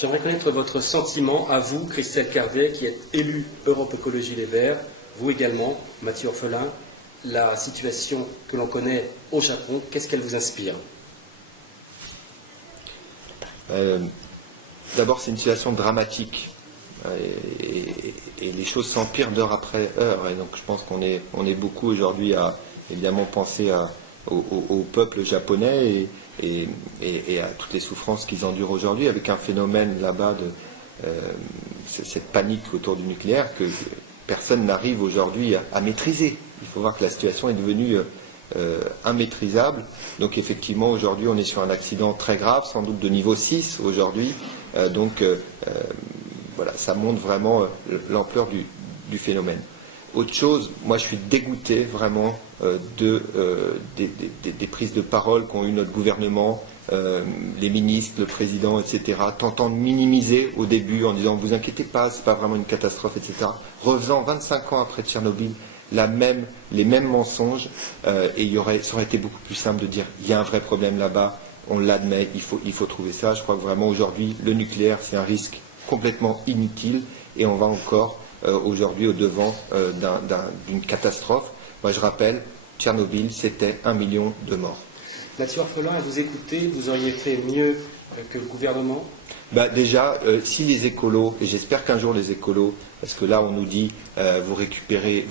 J'aimerais connaître votre sentiment, à vous, Christelle Cardet, qui êtes élue Europe Écologie Les Verts, vous également, Mathieu Orphelin, la situation que l'on connaît au Japon, qu'est-ce qu'elle vous inspire? D'abord, c'est une situation dramatique et les choses s'empirent d'heure après heure. Et donc, je pense qu'on est beaucoup aujourd'hui à évidemment penser au peuple japonais et à toutes les souffrances qu'ils endurent aujourd'hui, avec un phénomène là-bas de cette panique autour du nucléaire que personne n'arrive aujourd'hui à maîtriser. Il faut voir que la situation est devenue immaîtrisable. Donc effectivement, aujourd'hui, on est sur un accident très grave, sans doute de niveau 6 aujourd'hui. Voilà, ça montre vraiment l'ampleur du phénomène. Autre chose, moi je suis dégoûté vraiment des prises de parole qu'ont eu notre gouvernement, les ministres, le président, etc., tentant de minimiser au début en disant « vous inquiétez pas, c'est pas vraiment une catastrophe, etc. » Refaisant 25 ans après Tchernobyl les mêmes mensonges, et ça aurait été beaucoup plus simple de dire « il y a un vrai problème là-bas, on l'admet, il faut trouver ça ». Je crois que vraiment aujourd'hui, le nucléaire, c'est un risque complètement inutile et on va encore aujourd'hui au devant d'une catastrophe. Moi je rappelle, Tchernobyl, c'était 1 million de morts. Mathieu Orphelin, à vous écouter, vous auriez fait mieux que le gouvernement? Déjà, si les écolos, et j'espère qu'un jour les écolos, parce que là on nous dit vous récupérez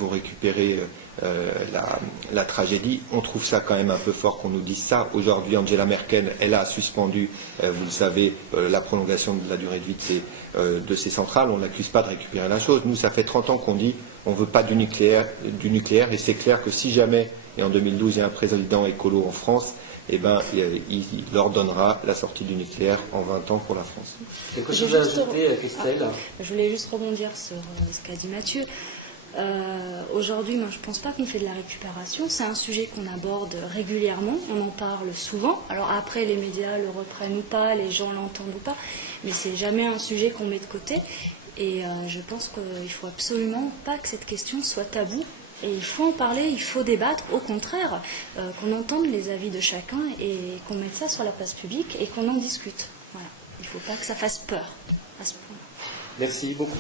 la tragédie, on trouve ça quand même un peu fort qu'on nous dise ça. Aujourd'hui, Angela Merkel, elle a suspendu, vous le savez, la prolongation de la durée de vie de ces centrales. On ne l'accuse pas de récupérer la chose. Nous, ça fait 30 ans qu'on dit on ne veut pas du nucléaire, et c'est clair que si jamais, et en 2012, il y a un président écolo en France, il leur donnera la sortie du nucléaire en 20 ans pour la France. Quelque chose à ajouter, Christelle? Je voulais juste rebondir sur ce qu'a dit Mathieu. Aujourd'hui, moi, je ne pense pas qu'on fait de la récupération. C'est un sujet qu'on aborde régulièrement. On en parle souvent. Alors après, les médias le reprennent ou pas, les gens l'entendent ou pas. Mais c'est jamais un sujet qu'on met de côté. Et je pense qu'il ne faut absolument pas que cette question soit taboue. Et il faut en parler, il faut débattre. Au contraire, qu'on entende les avis de chacun et qu'on mette ça sur la place publique et qu'on en discute. Voilà. Il ne faut pas que ça fasse peur à ce point. Merci beaucoup.